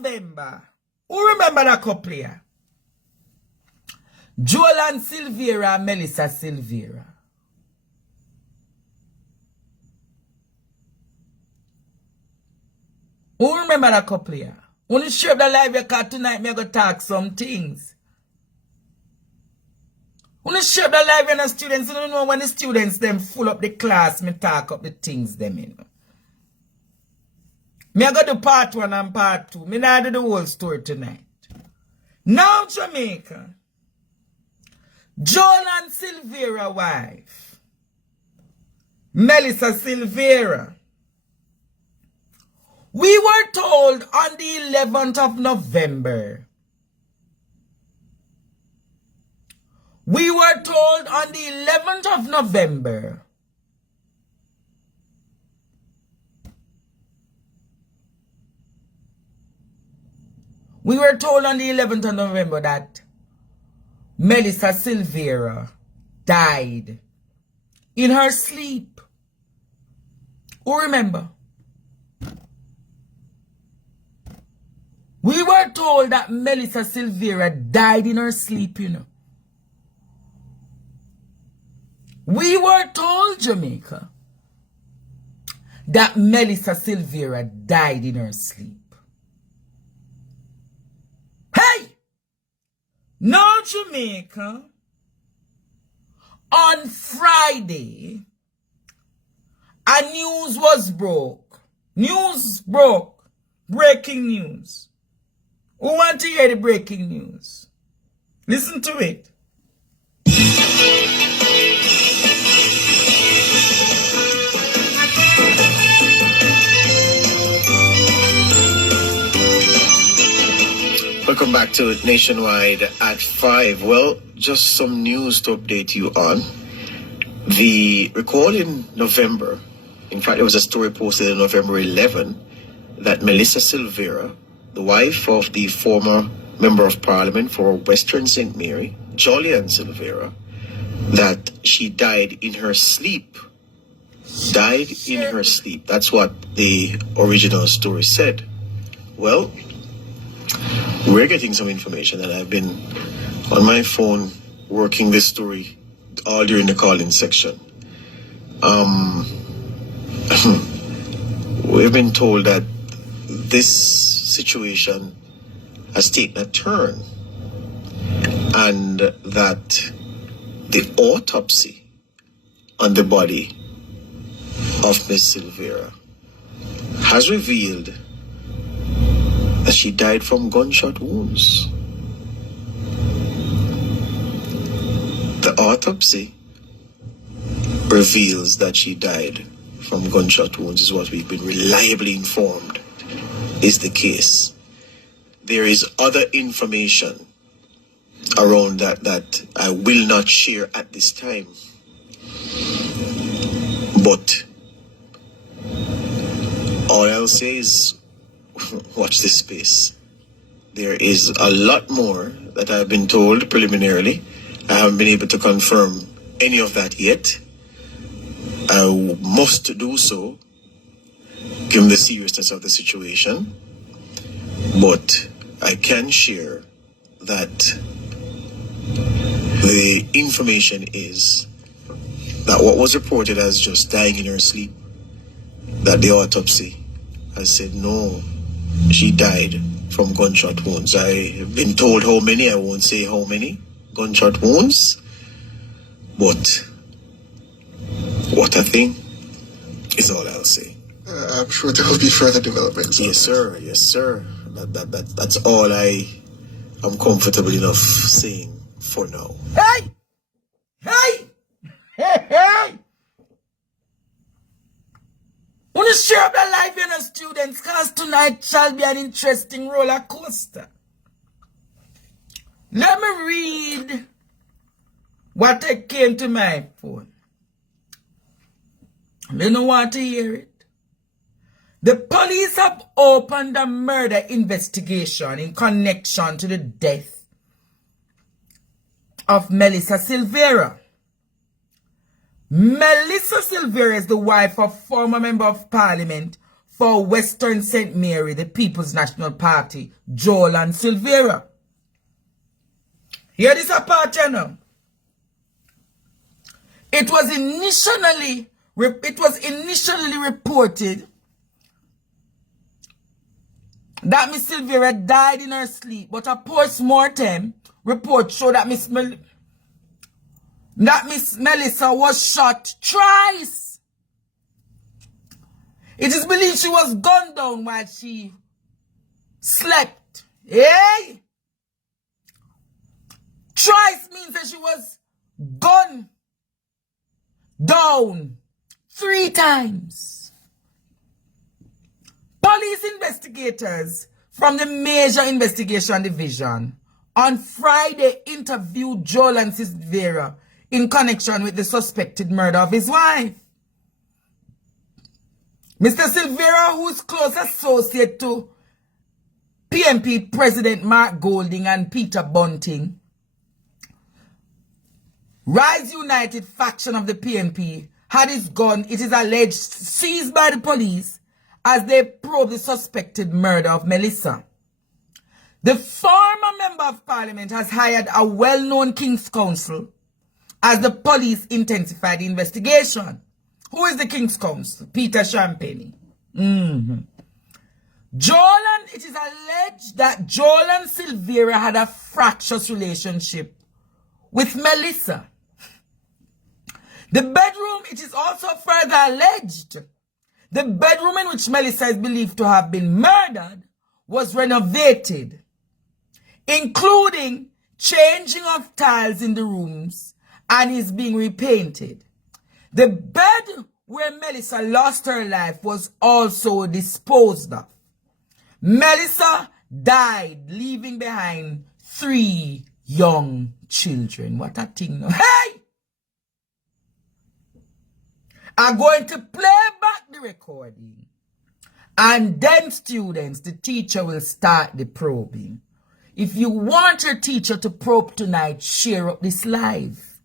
November. Who remember that couple here? JOYLEN Silvera and Melissa Silvera. Who remember that couple here? Only share the live record tonight, me go talk some things. Only share the live and the students, you don't know when the students them full up the class, me talk up the things them, you know. Me I go do part 1 and part 2. Me not do the whole story tonight. Now Jamaica. JOYLEN Silvera wife. Melissa Silvera. We were told on the 11th of November. We were told on the 11th of November. We were told on the 11th of November that Melissa Silvera died in her sleep. Who remember? We were told that Melissa Silvera died in her sleep, you know. We were told, Jamaica, that Melissa Silvera died in her sleep. Hey! Now, Jamaica, on Friday, a news was broke. News broke. Breaking news. Who want to hear the breaking news? Listen to it. Welcome back to Nationwide at 5. Well, just some news to update you on. The recall in November, in fact, there was a story posted on November 11 that Melissa Silvera, the wife of the former Member of Parliament for Western St. Mary, JOYLEN Silvera, that she died in her sleep. Died in her sleep. That's what the original story said. Well, we're getting some information, and I've been on my phone working this story all during the call-in section. We've been told that this situation has taken a turn, and that the autopsy on the body of Miss Silvera has revealed that she died from gunshot wounds. The autopsy reveals that she died from gunshot wounds, is what we've been reliably informed is the case. There is other information around that I will not share at this time. But all I'll say is watch this space. There is a lot more that I've been told preliminarily. I haven't been able to confirm any of that yet. I must do so, given the seriousness of the situation. But I can share that the information is that what was reported as just dying in her sleep, that the autopsy has said no, she died from gunshot wounds. I have been told how many, I won't say how many gunshot wounds, but what a thing is all I'll say. I'm sure there will be further developments. Yes, sir. Yes, sir. That's all I am comfortable enough saying for now. Hey! Hey! Hey! Hey! Want to share up the life in the students, because tonight shall be an interesting roller coaster. Let me read what came to my phone. You don't want to hear it. The police have opened a murder investigation in connection to the death of Melissa Silvera. Melissa Silvera is the wife of former Member of Parliament for Western St. Mary, the People's National Party, JOYLEN Silvera. Here is a part, you know. It was initially reported that Miss Silvera died in her sleep, but a post-mortem report showed that Miss Melissa was shot twice. It is believed she was gunned down while she slept. Hey! Twice means that she was gunned down 3 times. Police investigators from the Major Investigation Division on Friday interviewed JOYLEN Silvera in connection with the suspected murder of his wife. Mr. Silvera, who is close associate to PNP President Mark Golding and Peter Bunting, Rise United faction of the PNP, had his gun, it is alleged, seized by the police as they probe the suspected murder of Melissa. The former member of parliament has hired a well-known King's Counsel as the police intensify the investigation. Who is the King's Counsel? Peter Champagne. It is alleged that JOYLEN Silvera had a fractious relationship with Melissa. The bedroom, it is also further alleged, the bedroom in which Melissa is believed to have been murdered was renovated, including changing of tiles in the rooms, and is being repainted. The bed where Melissa lost her life was also disposed of. Melissa died, leaving behind 3 young children. What a thing. Hey! I'm going to play back the recording. And then, students, the teacher will start the probing. If you want your teacher to probe tonight, share up this live.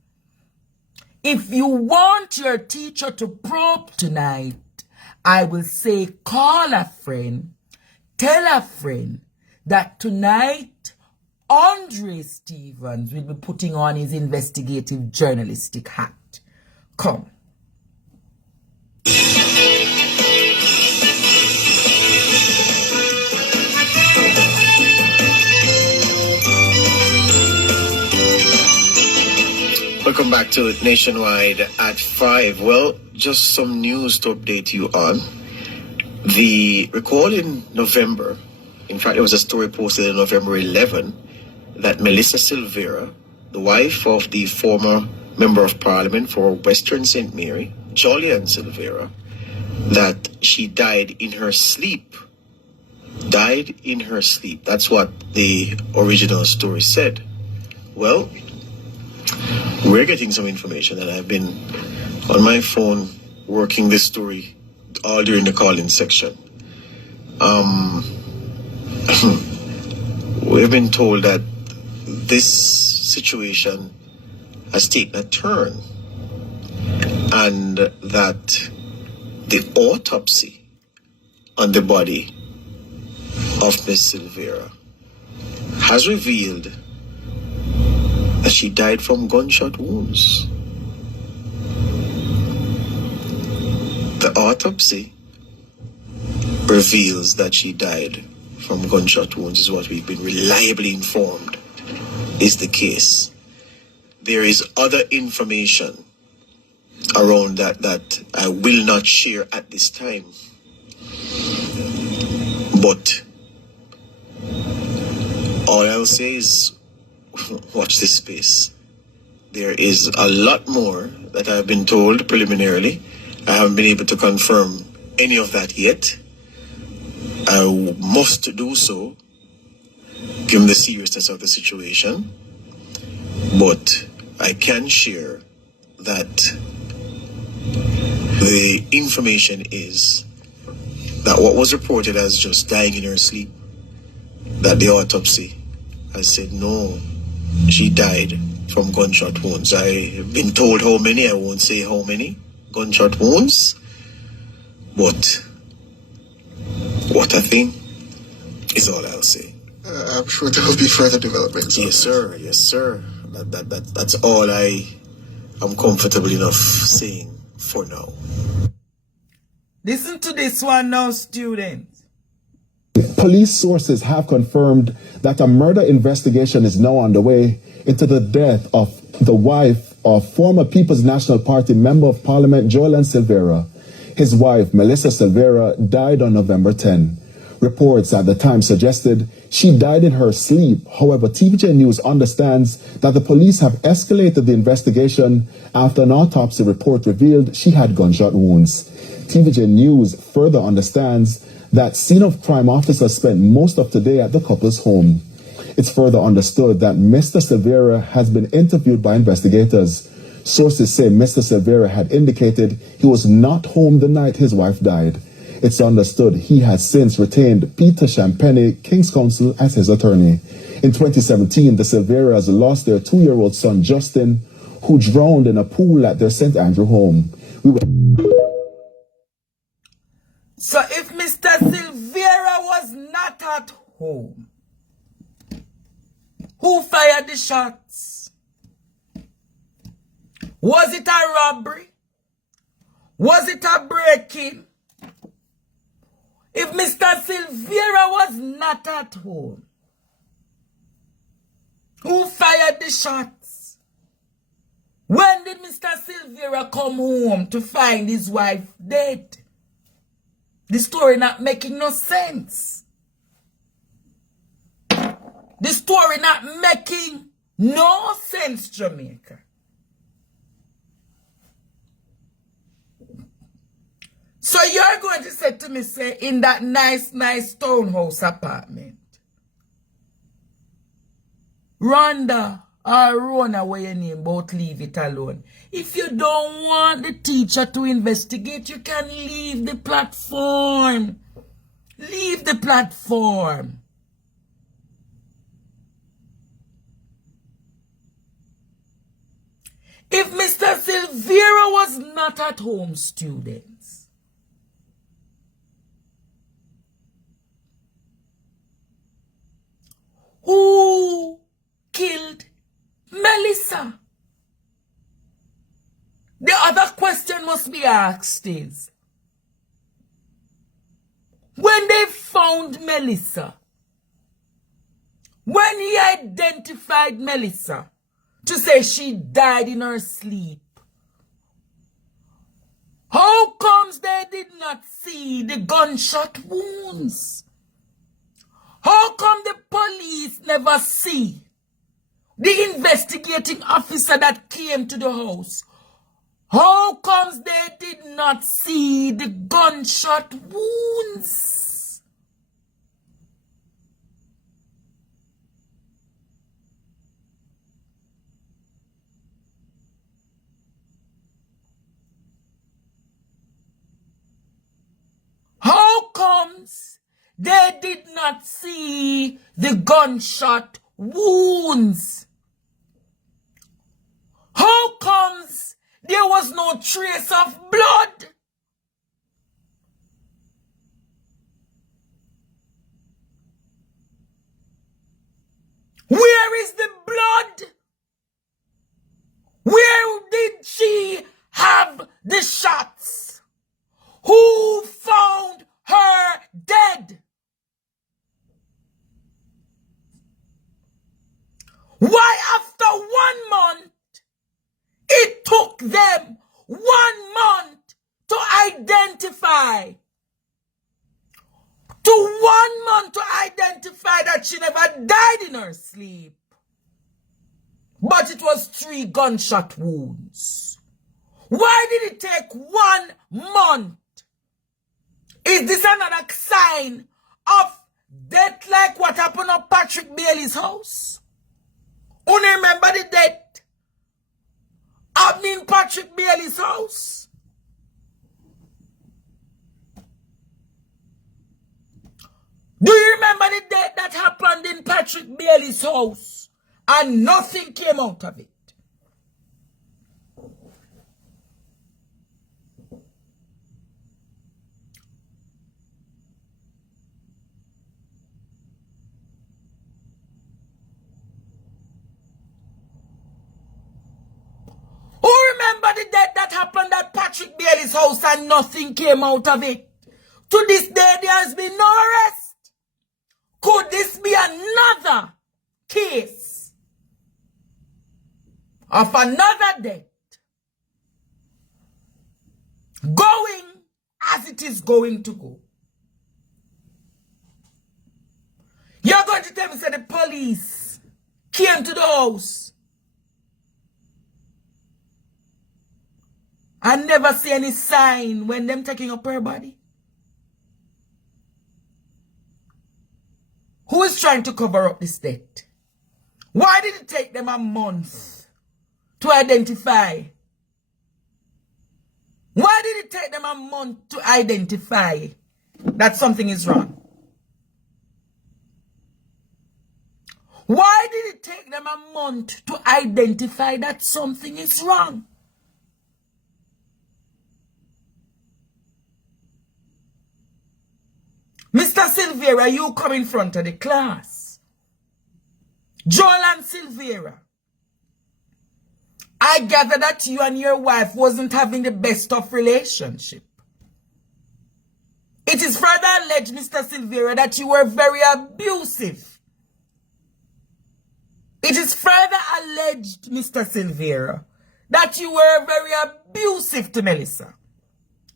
If you want your teacher to probe tonight, I will say call a friend, tell a friend that tonight Andre Stevens will be putting on his investigative journalistic hat. Come. Welcome back to it Nationwide at 5. Well, just some news to update you on. The recall in November, in fact, there was a story posted on November 11 that Melissa Silvera, the wife of the former member of parliament for Western St. Mary, JOYLEN Silvera, that she died in her sleep. Died in her sleep. That's what the original story said. Well, we're getting some information, and I've been on my phone working this story all during the call-in section. We've been told that this situation has taken a turn, and that the autopsy on the body of Miss Silvera has revealed that she died from gunshot wounds. The autopsy reveals that she died from gunshot wounds, is what we've been reliably informed is the case. There is other information around that I will not share at this time. But all I'll say is watch this space. There is a lot more that I've been told preliminarily. I haven't been able to confirm any of that yet. I must do so, given the seriousness of the situation. But I can share that the information is that what was reported as just dying in her sleep, that the autopsy has said no, she died from gunshot wounds. I've been told how many, I won't say how many gunshot wounds, but What a thing, is all I'll say. I'm sure there will be further developments. Yes, sir. Yes, sir. That's all I am comfortable enough saying for now. Listen to this one now, students. Police sources have confirmed that a murder investigation is now underway into the death of the wife of former People's National Party Member of Parliament JOYLEN Silvera. His wife, Melissa Silvera, died on November 10. Reports at the time suggested she died in her sleep. However, TVJ News understands that the police have escalated the investigation after an autopsy report revealed she had gunshot wounds. TVJ News further understands that scene of crime officers spent most of today at the couple's home. It's further understood that Mr. Silvera has been interviewed by investigators. Sources say Mr. Silvera had indicated he was not home the night his wife died. It's understood he has since retained Peter Champagne, King's Counsel, as his attorney. In 2017, the Silveras lost their 2-year-old son, Justin, who drowned in a pool at their St. Andrew home. So if Mr. Silvera was not at home, who fired the shots? Was it a robbery? Was it a break-in? If Mr. Silvera was not at home, who fired the shots? When did Mr. Silvera come home to find his wife dead? The story not making no sense. The story not making no sense, Jamaica. So you're going to say to me, say, in that nice townhouse apartment, Rhonda or Rona, where your name, both leave it alone. If you don't want the teacher to investigate, you can leave the platform. Leave the platform. If Mr. Silvera was not at home, students, who killed Melissa? The other question must be asked is, when they found Melissa, when he identified Melissa to say she died in her sleep, how comes they did not see the gunshot wounds? How come the police never see the investigating officer that came to the house? How comes they did not see the gunshot wounds? How comes they did not see the gunshot wounds? How comes there was no trace of blood? Where is the blood? Where did she have the shots? Who found her dead? Why after 1 month, it took them 1 month to identify? To 1 month to identify that she never died in her sleep. But it was 3 gunshot wounds. Why did it take 1 month? Is this another sign of death like what happened at Patrick Bailey's house? Who remember the death happening in Patrick Bailey's house? Do you remember the death that happened in Patrick Bailey's house and nothing came out of it? happened at Patrick Bailey's house and nothing came out of it. To this day, there has been no arrest. Could this be another case of another death going as it is going to go? You're going to tell me that the police came to the house and never see any sign when them taking up her body? Who is trying to cover up this death? Why did it take them a month to identify? Why did it take them a month to identify that something is wrong? Why did it take them a month to identify that something is wrong? Mr. Silvera, you come in front of the class. JOYLEN Silvera, I gather that you and your wife wasn't having the best of relationship. It is further alleged, Mr. Silvera, that you were very abusive. It is further alleged, Mr. Silvera, that you were very abusive to Melissa.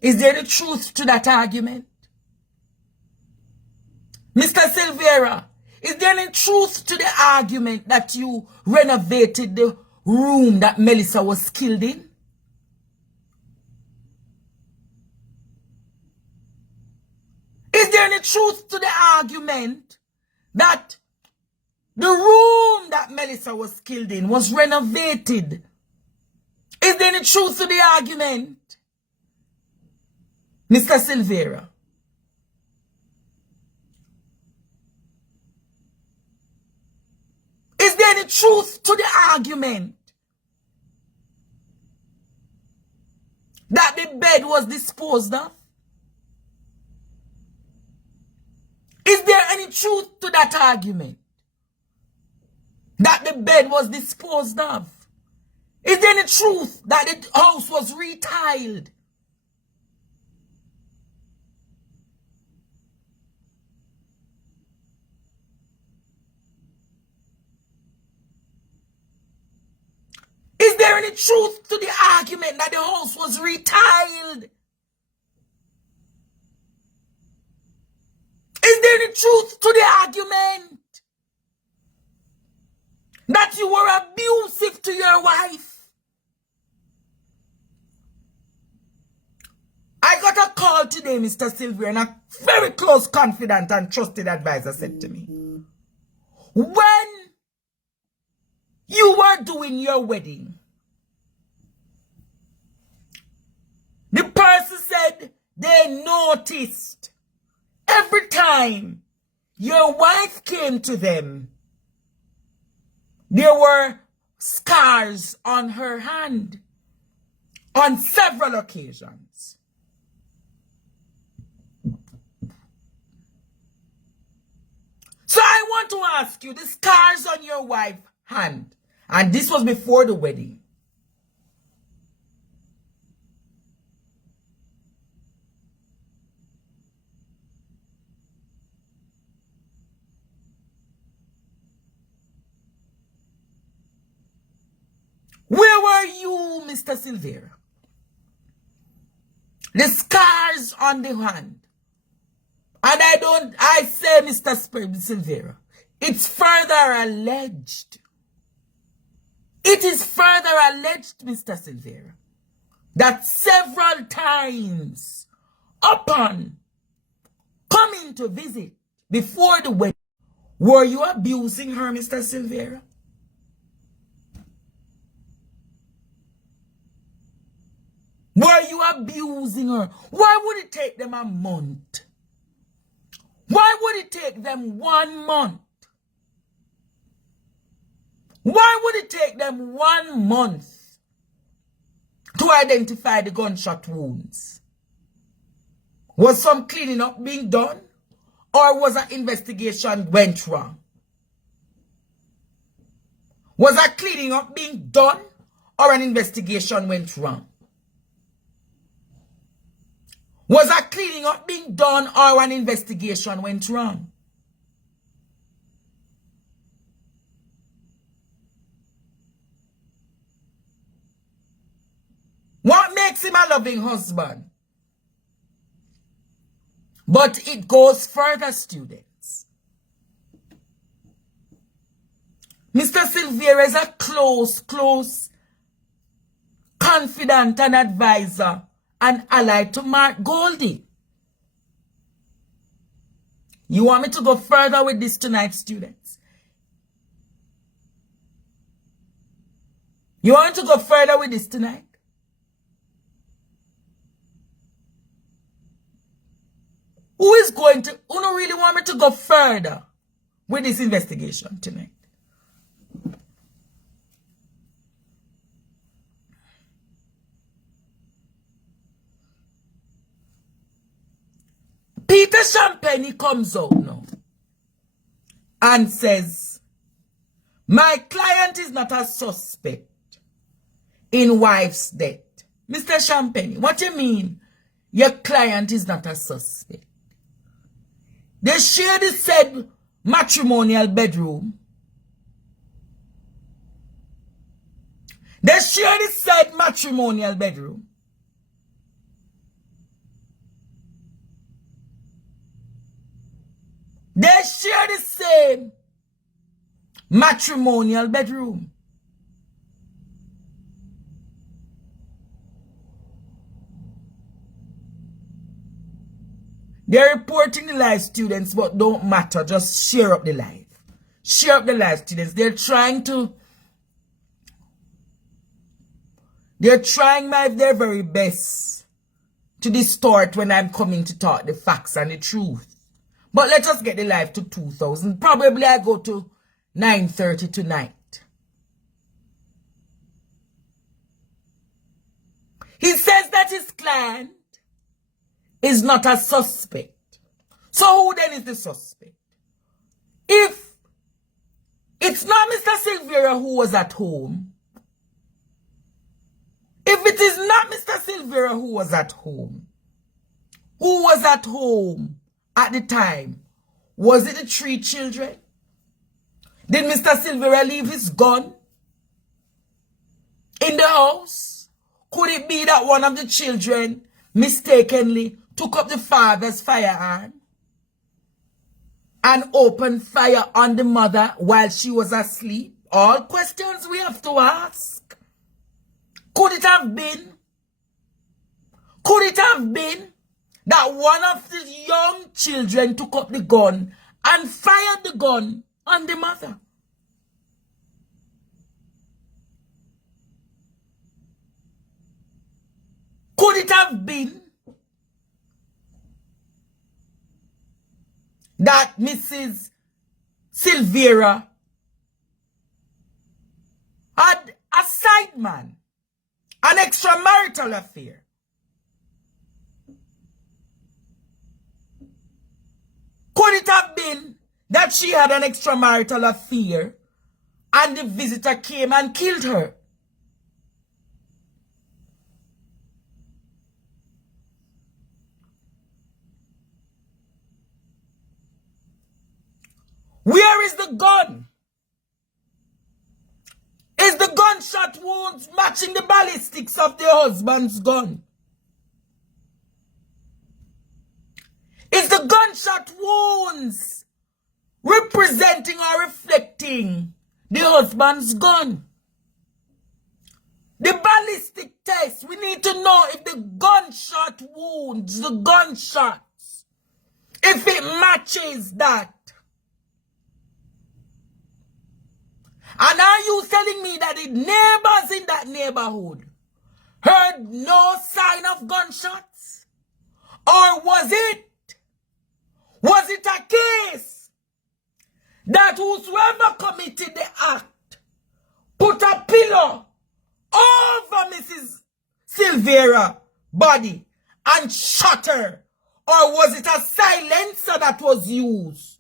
Is there any truth to that argument? Mr. Silvera, is there any truth to the argument that you renovated the room that Melissa was killed in? Is there any truth to the argument that the room that Melissa was killed in was renovated? Is there any truth to the argument, Mr. Silvera? Is there any truth to the argument that the bed was disposed of? Is there any truth to that argument that the bed was disposed of? Is there any truth that the house was retiled? Is there any truth to the argument that the house was retiled? Is there any truth to the argument that you were abusive to your wife? I got a call today, Mr. Silvera, and a very close, confident, and trusted advisor said to me, when you were doing your wedding, the person said they noticed every time your wife came to them, there were scars on her hand on several occasions. So I want to ask you, the scars on your wife's hand, and this was before the wedding, where were you, Mr. Silvera? The scars on the hand. And I say, Mr. Silvera, it's further alleged. It is further alleged, Mr. Silvera, that several times upon coming to visit before the wedding, were you abusing her, Mr. Silvera? Were you abusing her? Why would it take them a month? Why would it take them 1 month? Why would it take them 1 month to identify the gunshot wounds? Was some cleaning up being done? Or was an investigation went wrong? Was a cleaning up being done? Or an investigation went wrong? Was a cleaning up being done or an investigation went wrong? What makes him a loving husband? But it goes further, students. Mr. Silvera is a close confidant and advisor and ally to Mark Goldie. You want me to go further with this tonight, students? You want to go further with this tonight? Who don't really want me to go further with this investigation tonight? Peter Champagne comes out now and says, my client is not a suspect in wife's death. Mr. Champagne, what do you mean your client is not a suspect? They share the said matrimonial bedroom. They share the said matrimonial bedroom. They share the same matrimonial bedroom. They're reporting the live, students, but don't matter. Just share up the live. Share up the live, students. They're trying their very best to distort when I'm coming to talk the facts and the truth. But let us get the live to 2,000. Probably I go to 9:30 tonight. He says that his client is not a suspect. So who then is the suspect? If it's not Mr. Silvera who was at home, if it is not Mr. Silvera who was at home at the time? Was it the 3 children? Did Mr. Silvera leave his gun in the house? Could it be that one of the children mistakenly took up the father's firearm and opened fire on the mother while she was asleep? All questions we have to ask. Could it have been that one of the young children took up the gun and fired the gun on the mother? Could it have been that Mrs. Silvera had a side man, an extramarital affair? Could it have been that she had an extramarital affair and the visitor came and killed her? Where is the gun? Is the gunshot wounds matching the ballistics of the husband's gun? Is the gunshot wounds representing or reflecting the husband's gun? The ballistic test, we need to know if the gunshot wounds, the gunshots, if it matches that. And are you telling me that the neighbors in that neighborhood heard no sign of gunshots? Or was it a case that whosoever committed the act put a pillow over Mrs. Silvera's body and shot her? Or was it a silencer that was used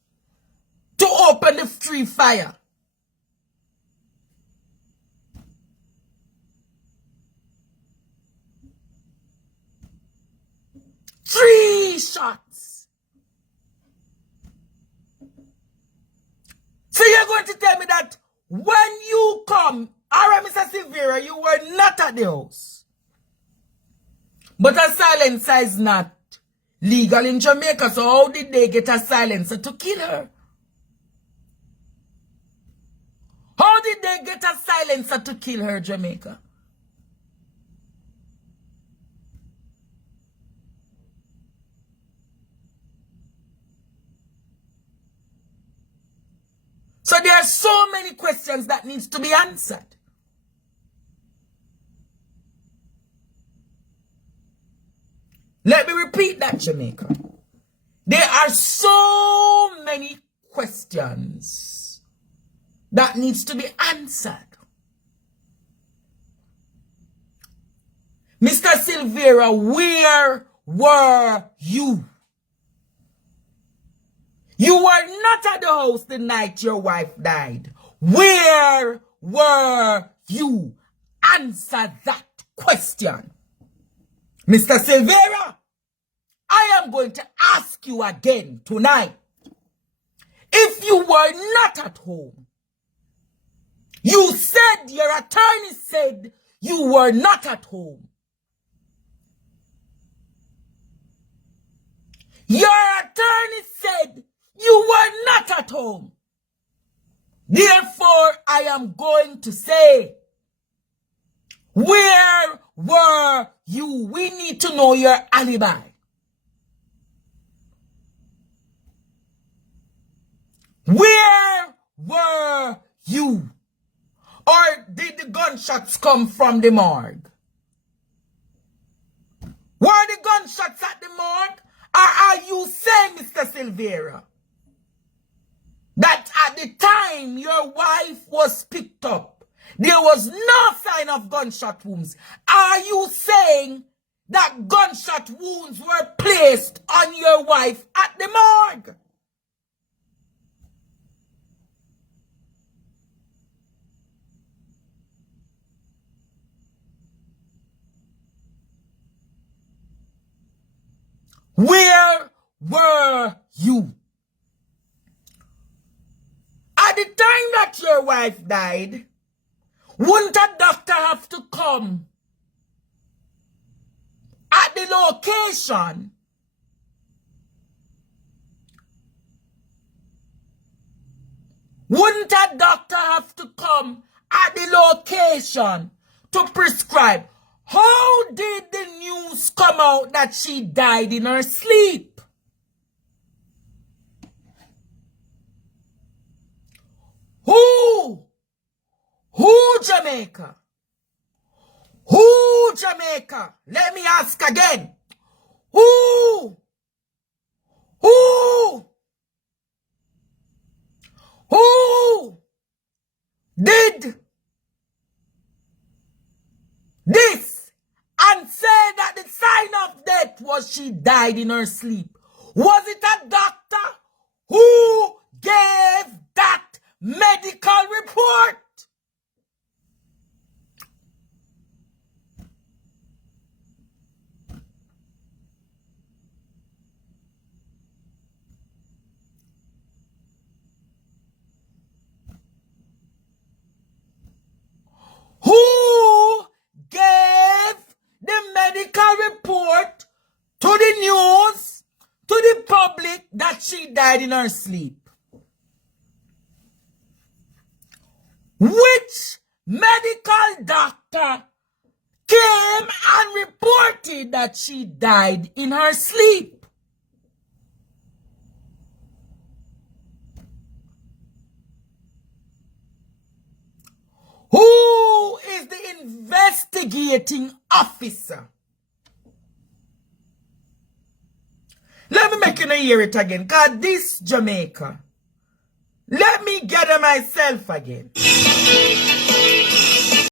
to open the free fire? 3 shots. So you're going to tell me that when you come, alright, Mr. Silvera, you were not at the house. But a silencer is not legal in Jamaica, so how did they get a silencer to kill her? How did they get a silencer to kill her, Jamaica? So there are so many questions that needs to be answered. Let me repeat that, Jamaica. There are so many questions that needs to be answered. Mr. Silvera, where were you? You were not at the house the night your wife died. Where were you? Answer that question. Mr. Silvera, I am going to ask you again tonight. If you were not at home, you said, your attorney said you were not at home. Your attorney said you were not at home. Therefore, I am going to say, where were you? We need to know your alibi. Where were you? Or did the gunshots come from the morgue? Were the gunshots at the morgue? Or are you saying, Mr. Silvera, that at the time your wife was picked up, there was no sign of gunshot wounds? Are you saying that gunshot wounds were placed on your wife at the morgue? Where were you? At the time that your wife died, wouldn't a doctor have to come at the location Wouldn't a doctor have to come at the location to prescribe? How did the news come out that she died in her sleep? Who? Who, Jamaica? Who, Jamaica? Let me ask again. Who? Who? Who did this and say that the sign of death was she died in her sleep? Was it a doctor who gave that medical report? Who gave the medical report to the news, to the public, that she died in her sleep? Which medical doctor came and reported that she died in her sleep? Who is the investigating officer? Let me make you hear it again, because this Jamaica, let me gather myself again.